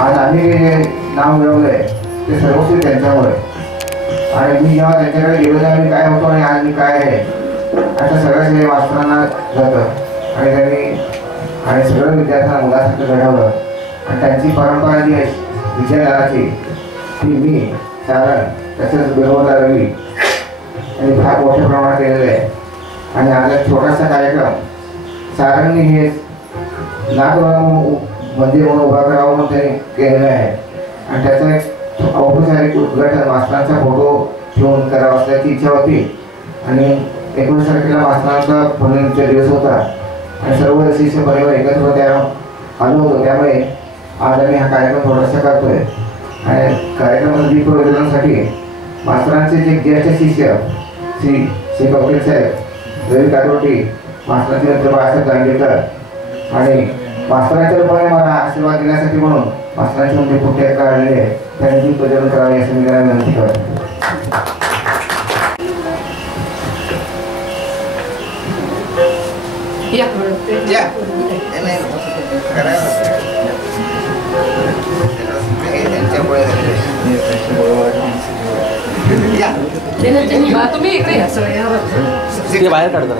आज आम्ही जे नाव मिळवलंय ते सर्वस्वी त्यांच्यामुळे. आणि मी जेव्हा त्यांच्याकडे गेलो आम्ही काय होतो आणि आज मी काय आहे असं सगळं हे मास्तरांना जातं आणि त्यांनी आणि सगळं विद्यार्थ्यांना मुलासाठी घडवलं. आणि त्यांची परंपरा जी आहे विजयदानाची ती मी सारण तसेच बिरोबा रवी यांनी फार मोठ्या प्रमाणात केलेलं आहे. आणि आज एक छोटासा कार्यक्रम सारणनी हे मंदिर म्हणून उभा करावं म्हणून त्यांनी केलेलं आहे. आणि त्याचं एक औपचारिक उद्घाटन मास्तरांचा फोटो ठेवून करावं असल्याची इच्छा होती. आणि 19 तारखेला मास्तरांचा पुनर्निर्मितीचा दिवस होता आणि सर्व शिष्य परिवार एकत्र त्या आलो होतो. त्यामुळे आज आम्ही हा कार्यक्रम थोडासा करतोय. आणि कार्यक्रमाच्या दीप प्रज्वलनासाठी मास्तरांचे जे ज्येष्ठ शिष्य श्री कपिल साहेब, रवी काटोटी, मास्तरांचे मित्र बाळासाहेब दांडेकर आणि मास्तरांच्या रूपाने मला आशीर्वाद देण्यासाठी म्हणून मास्तरांचे म्हणजे कुठे काढलेले त्यांनी दीप प्रज्वलन करावे असं मी त्यांना विनंती करतो. तुम्ही इकडे या सगळे बाहेर काढता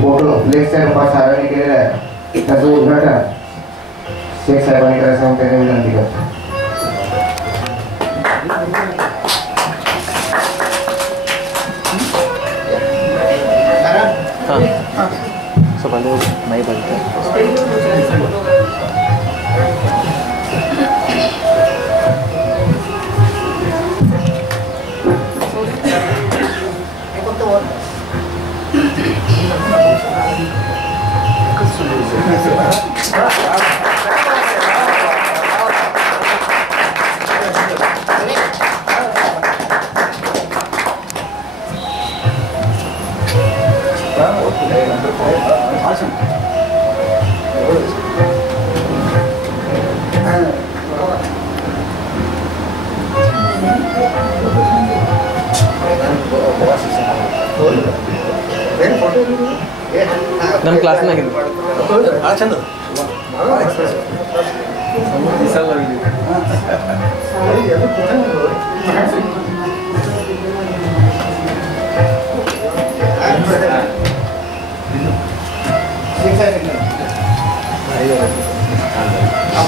मोठं फ्लेक्सच्या रूपात सारांनी केलेलं आहे. त्याचं उद्घाटन शेख साहेबांनी करायचं त्यांनी विनंती करतो. नाही बोलतो ನಮ್ಮ ಕ್ಲಾಸ್ನಾಗ ಭಾಳ ಚಂದ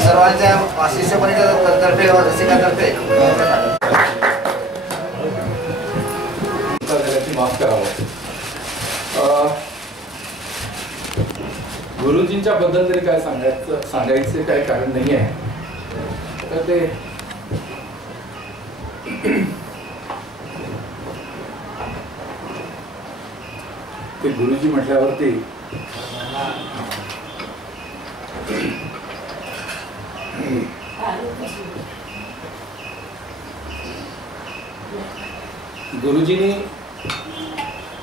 सर्वांच्या शिष्यपरिषदेतर्फे रसिकातर्फे माफ करावं. गुरुजींच्या बद्दल तरी काय सांगायचं काय कारण नाही आहे. तर ते गुरुजी म्हटल्यावरती गुरुजींनी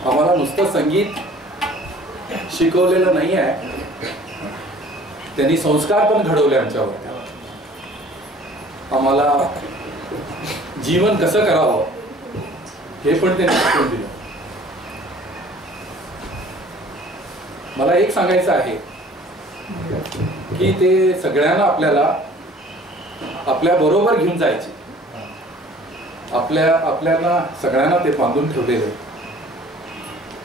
आम्हाला नुसतं संगीत शिकवलेलं नाही आहे, त्यांनी संस्कार पण घडवले आमच्यावर. आम्हाला जीवन कसं करावं हे पण त्यांनी शिकवून दिलं. मला एक सांगायचं आहे की ते सगळ्यांना आपल्या बरोबर घेऊन जायचे. आपल्याला सगळ्यांना ते बांधून ठेवलेले.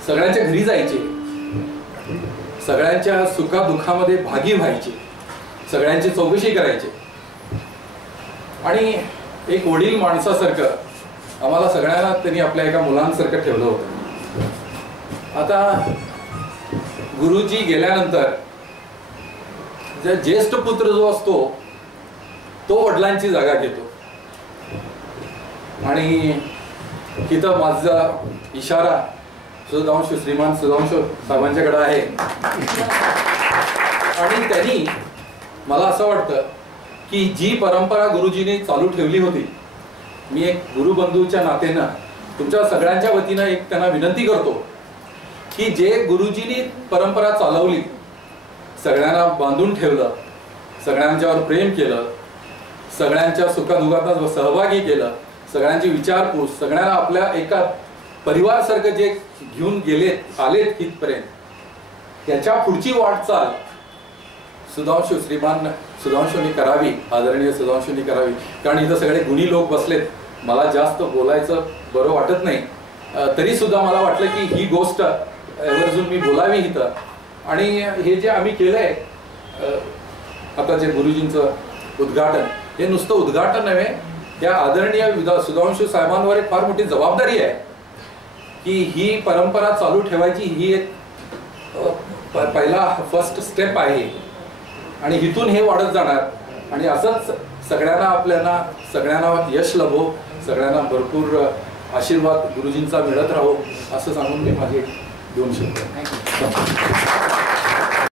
सगळ्यांच्या घरी जायचे, सगळ्यांच्या सुखादुःखामध्ये भागी व्हायचे, सगळ्यांची चौकशी करायचे आणि एक वडील माणसासारखं आम्हाला सगळ्यांना त्यांनी आपल्या एका मुलांसारखं ठेवलं होतं. आता गुरुजी गेल्यानंतर जे ज्येष्ठ पुत्र जो असतो तो वडिलांची जागा घेतो. आणि इथं माझा इशारा श्रीमान सुधांशू साहेबांच्याकडे आहे. आणि त्यांनी मला असं वाटतं की जी परंपरा गुरुजींनी चालू ठेवली होती, मी एक गुरुबंधूच्या नात्यानं तुमच्या सगळ्यांच्या वतीनं एक त्यांना विनंती करतो की जे गुरुजींनी परंपरा चालवली, सगळ्यांना बांधून ठेवलं, सगळ्यांच्यावर प्रेम केलं, सगळ्यांच्या सुखदुःखात सहभागी केलं, सगळ्यांची विचारपूस, सगळ्यांना आपल्या एका परिवारसारखं जे घेऊन आलेत इथपर्यंत, त्याच्या पुढची वाटचाल श्रीमान सुधांशूंनी करावी, आदरणीय सुधांशूंनी करावी. कारण इथं सगळे गुणी लोक बसलेत, मला जास्त बोलायचं बरं वाटत नाही, तरी सुद्धा मला वाटलं की ही गोष्ट आवर्जून मी बोलावी इथं. आणि हे जे आम्ही केलंय आता जे गुरुजींचं उद्घाटन, हे नुसतं उद्घाटन नव्हे, त्या आदरणीय सुधांशू साहेबांवर एक फार मोठी जबाबदारी आहे की ही परंपरा चालू ठेवायची. ही एक पहिला फर्स्ट स्टेप आहे आणि इथून हे वाढत जाणार. आणि असंच सगळ्यांना यश लाभो, सगळ्यांना भरपूर आशीर्वाद गुरुजींचा मिळत राहो, असं सांगून मी माझे 2 शब्द.